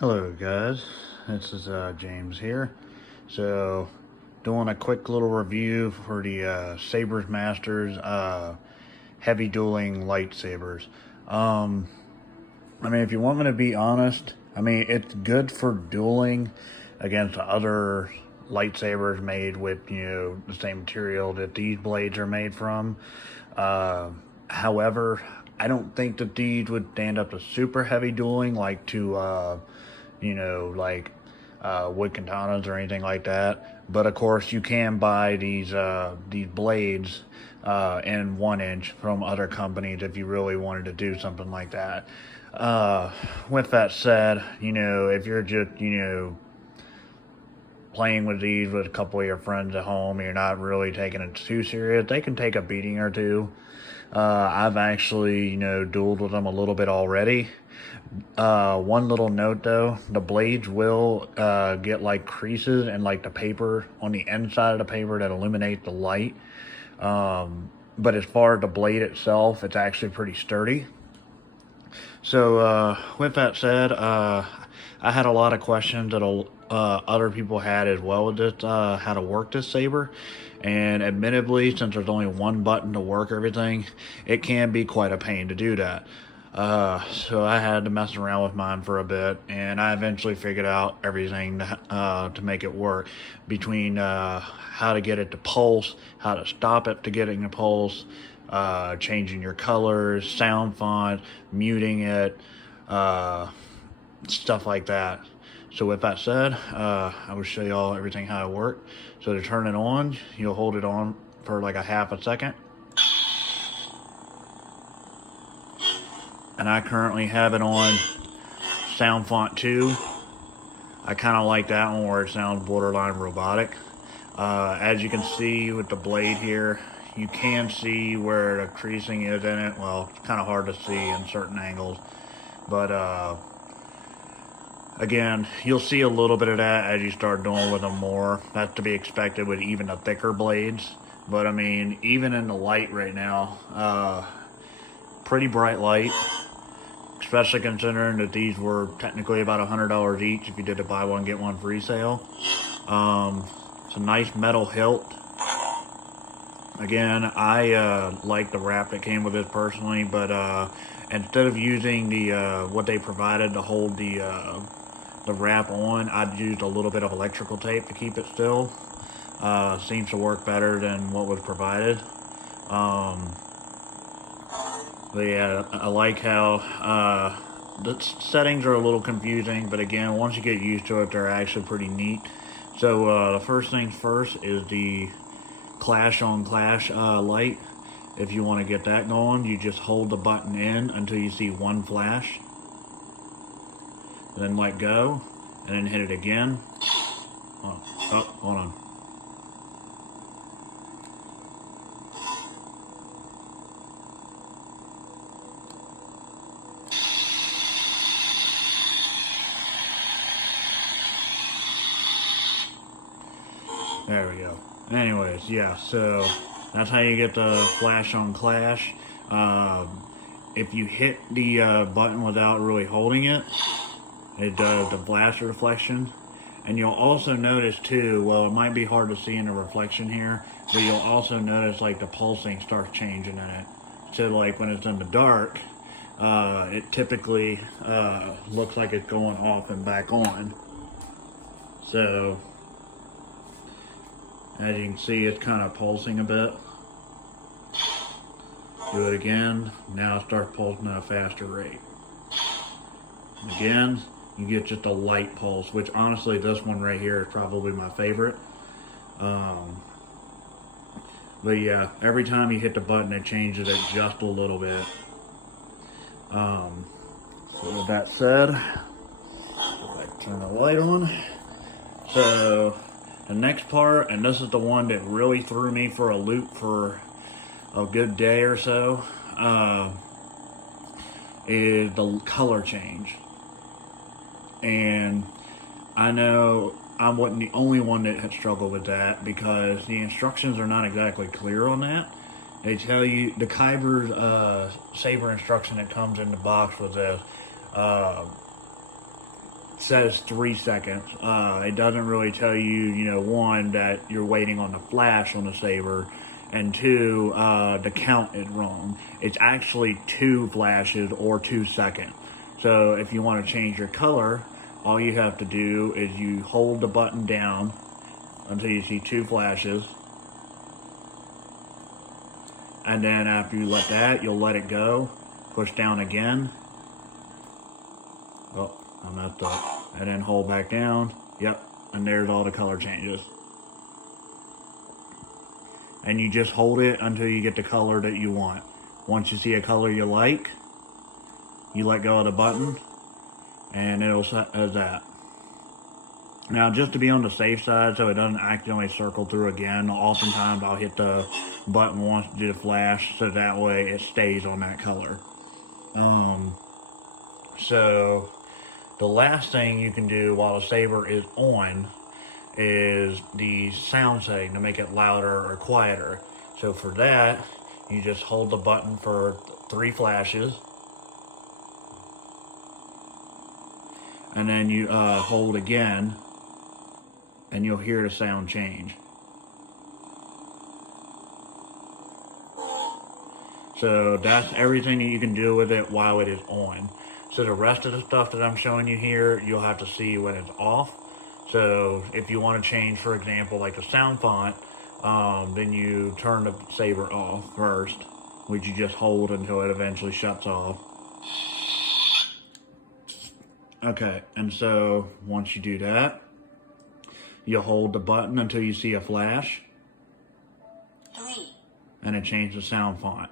Hello guys, this is James here. So, doing a quick little review for the Sabermasters heavy dueling lightsabers. Um, if you want me to be honest, it's good for dueling against other lightsabers made with, the same material that these blades are made from. Uh, However, I don't think that these would stand up to super heavy dueling, like to, like wood katanas or anything like that. But of course, you can buy these blades in 1 inch from other companies if you really wanted to do something like that. With that said, if you're just playing with these with a couple of your friends at home, you're not really taking it too serious, they can take a beating or two. I've actually, dueled with them a little bit already. One little note though, the blades will get like creases and like the paper on the inside of the paper that illuminate the light. But as far as the blade itself, it's actually pretty sturdy. So with that said, I had a lot of questions that other people had as well with this, how to work this saber. And admittedly, since there's only one button to work everything, it can be quite a pain to do that. So I had to mess around with mine for a bit, and I eventually figured out everything to make it work, between how to get it to pulse, how to stop it to getting to pulse, changing your colors, sound font, muting it, stuff like that. So with that said, I will show y'all everything how it works. So to turn it on, you'll hold it on for like a half a second. And I currently have it on sound font 2. I kind of like that one where it sounds borderline robotic. As you can see with the blade here, you can see where the creasing is in it. Well, it's kind of hard to see in certain angles, but again, you'll see a little bit of that as you start doing with them more. That's to be expected with even the thicker blades. But even in the light right now, pretty bright light, especially considering that these were technically about $100 each if you did a buy one get one free sale. It's a nice metal hilt. Again, I like the wrap that came with it personally, but instead of using the what they provided to hold the wrap on, I'd used a little bit of electrical tape to keep it still. Seems to work better than what was provided. But yeah, I like how the settings are a little confusing, but again, once you get used to it, they're actually pretty neat. So the first things first is the Clash on Clash light. If you want to get that going, you just hold the button in until you see one flash. Then let go, and then hit it again. Oh, hold on. There we go. Anyways, yeah, so that's how you get the flash on clash. If you hit the button without really holding it, it does the blast reflection. And you'll also notice too, well, it might be hard to see in the reflection here, but you'll also notice like the pulsing starts changing in it. So like when it's in the dark, it typically looks like it's going off and back on. So as you can see, it's kind of pulsing a bit. Do it again. Now it starts pulsing at a faster rate. Again, you get just a light pulse, which honestly, this one right here is probably my favorite. But yeah, every time you hit the button, it changes it just a little bit. So with that said, I turn the light on. So the next part, and this is the one that really threw me for a loop for a good day or so, is the color change. And I know I wasn't the only one that had struggled with that, because the instructions are not exactly clear on that. They tell you, the Kyber's saber instruction that comes in the box with this, says 3 seconds. It doesn't really tell you, you know, one, that you're waiting on the flash on the saber, and two, the count is wrong. It's actually 2 flashes or 2 seconds. So if you want to change your color, all you have to do is you hold the button down until you see 2 flashes. And then after you let that, you'll let it go. Push down again. Oh, I messed up. And then hold back down. Yep, and there's all the color changes. And you just hold it until you get the color that you want. Once you see a color you like, you let go of the button, and it'll set as that. Now, just to be on the safe side, so it doesn't accidentally circle through again, oftentimes I'll hit the button once to do the flash, so that way it stays on that color. So the last thing you can do while the saber is on is the sound setting to make it louder or quieter. So for that, you just hold the button for 3 flashes, and then you hold again, and you'll hear the sound change. So that's everything that you can do with it while it is on. So the rest of the stuff that I'm showing you here, you'll have to see when it's off. So if you want to change, for example, like the sound font, then you turn the saber off first, which you just hold until it eventually shuts off. Okay, and so once you do that, you'll hold the button until you see a flash, 3, and it changes the sound font.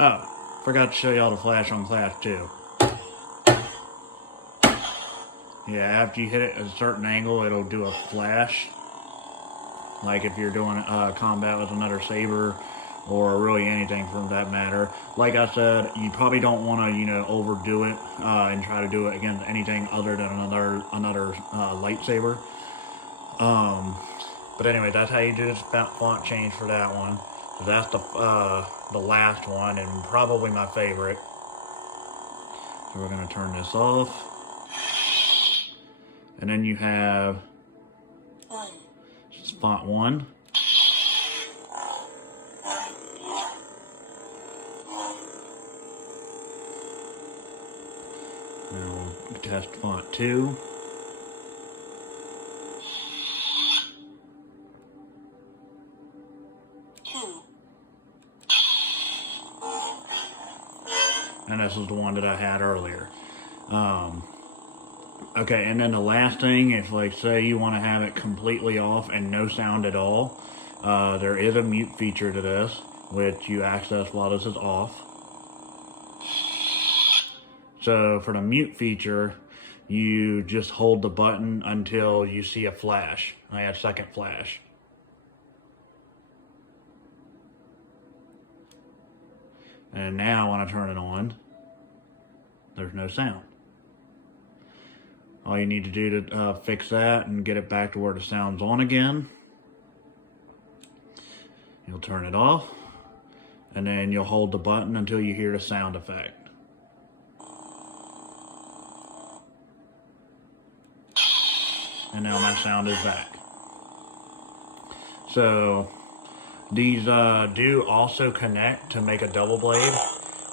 Oh, forgot to show y'all the flash on class 2. Yeah, after you hit it at a certain angle, it'll do a flash. Like if you're doing combat with another saber, or really anything for that matter. Like I said, you probably don't want to, you know, overdo it and try to do it against anything other than another lightsaber. But anyway, that's how you do this font change for that one. So that's the last one, and probably my favorite. So we're gonna turn this off, and then you have 1, font 1. Now we'll test font 2. And this is the one that I had earlier. Okay, and then the last thing, if like say you want to have it completely off and no sound at all, there is a mute feature to this, which you access while this is off. So for the mute feature, you just hold the button until you see a flash, like a second flash. And now when I turn it on, there's no sound. All you need to do to fix that and get it back to where the sound's on again, you'll turn it off, and then you'll hold the button until you hear the sound effect. And now my sound is back. So these do also connect to make a double blade.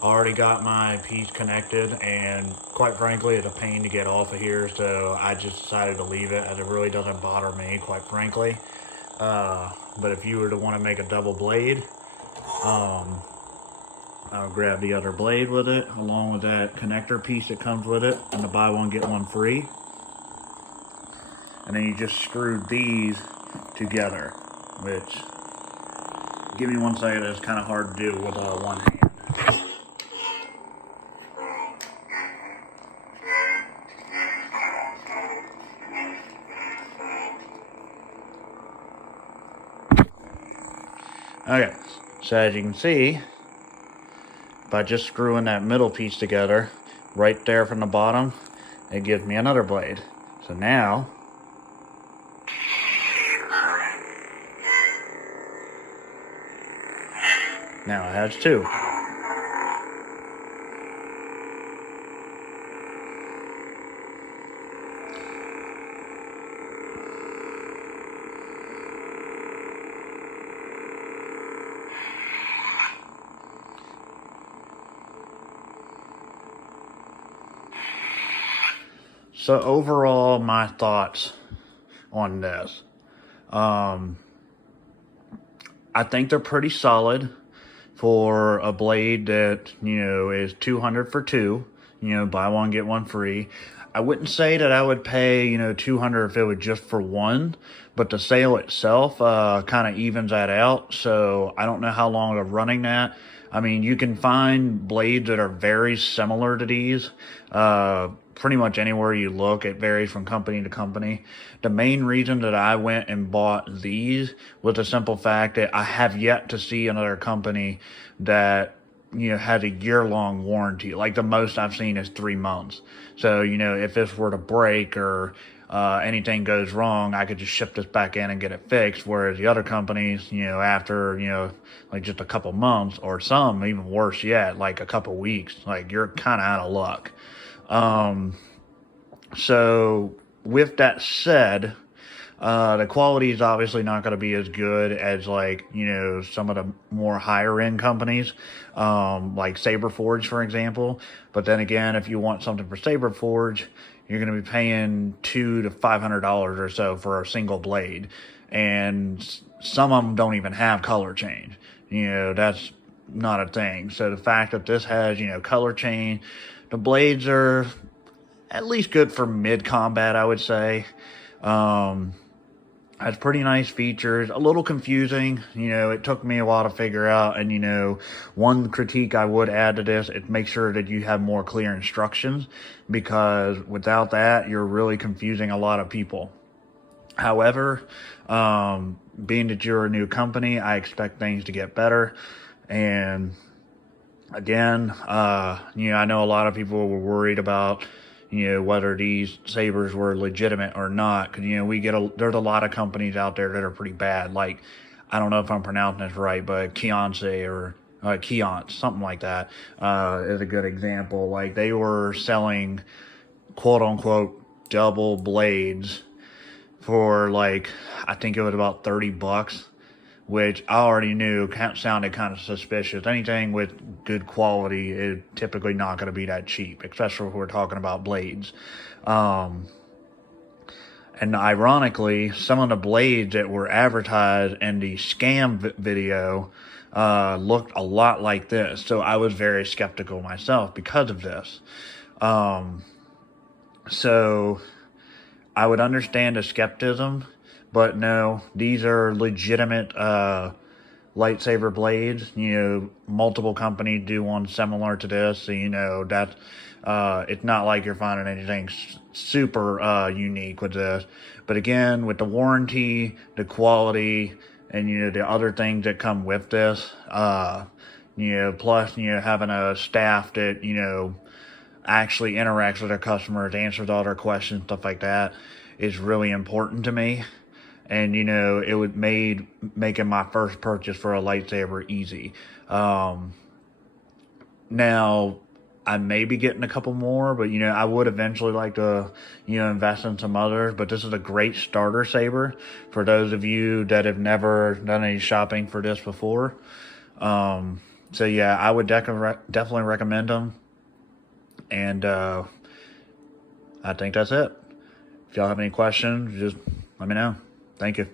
I already got my piece connected, and quite frankly it's a pain to get off of here, so I just decided to leave it, as it really doesn't bother me, quite frankly. But if you were to want to make a double blade, I'll grab the other blade with it, along with that connector piece that comes with it, and the buy one get one free. And then you just screw these together, which, give me one second, it's kind of hard to do with one hand. Okay, so as you can see, by just screwing that middle piece together, right there from the bottom, it gives me another blade. So now, Now it has two. So overall, my thoughts on this. I think they're pretty solid for a blade that, is 200 for two, buy one, get one free. I wouldn't say that I would pay, 200 if it was just for one, but the sale itself, kind of evens that out. So I don't know how long they're running that. I mean, you can find blades that are very similar to these, pretty much anywhere you look. It varies from company to company. The main reason that I went and bought these was the simple fact that I have yet to see another company that, has a year-long warranty. Like the most I've seen is 3 months. So, if this were to break or anything goes wrong, I could just ship this back in and get it fixed. Whereas the other companies, after, like just a couple months, or some even worse yet, like a couple weeks, like you're kind of out of luck. So with that said, the quality is obviously not going to be as good as like, some of the more higher end companies, like Saberforge, for example. But then again, if you want something for Saberforge, you're going to be paying $200 to $500 or so for a single blade. And some of them don't even have color change. That's not a thing. So the fact that this has, color change, the blades are at least good for mid-combat, I would say. Has pretty nice features. A little confusing. It took me a while to figure out. And, one critique I would add to this is make sure that you have more clear instructions, because without that, you're really confusing a lot of people. However, being that you're a new company, I expect things to get better. And again, I know a lot of people were worried about, whether these sabers were legitimate or not. Cause, there's a lot of companies out there that are pretty bad. Like, I don't know if I'm pronouncing this right, but Keonce or Keonce, something like that, is a good example. Like, they were selling quote unquote double blades for like, I think it was about $30, which I already knew sounded kind of suspicious. Anything with good quality is typically not going to be that cheap, especially if we're talking about blades. And ironically, some of the blades that were advertised in the scam video looked a lot like this. So I was very skeptical myself because of this. So I would understand the skepticism. But no, these are legitimate lightsaber blades. Multiple companies do one similar to this. So, that it's not like you're finding anything super unique with this. But again, with the warranty, the quality, and, the other things that come with this, plus, having a staff that, actually interacts with their customers, answers all their questions, stuff like that, is really important to me. And, it would making my first purchase for a lightsaber easy. Now, I may be getting a couple more, but, I would eventually like to, invest in some others. But this is a great starter saber for those of you that have never done any shopping for this before. So, yeah, I would definitely recommend them. And I think that's it. If y'all have any questions, just let me know. Thank you.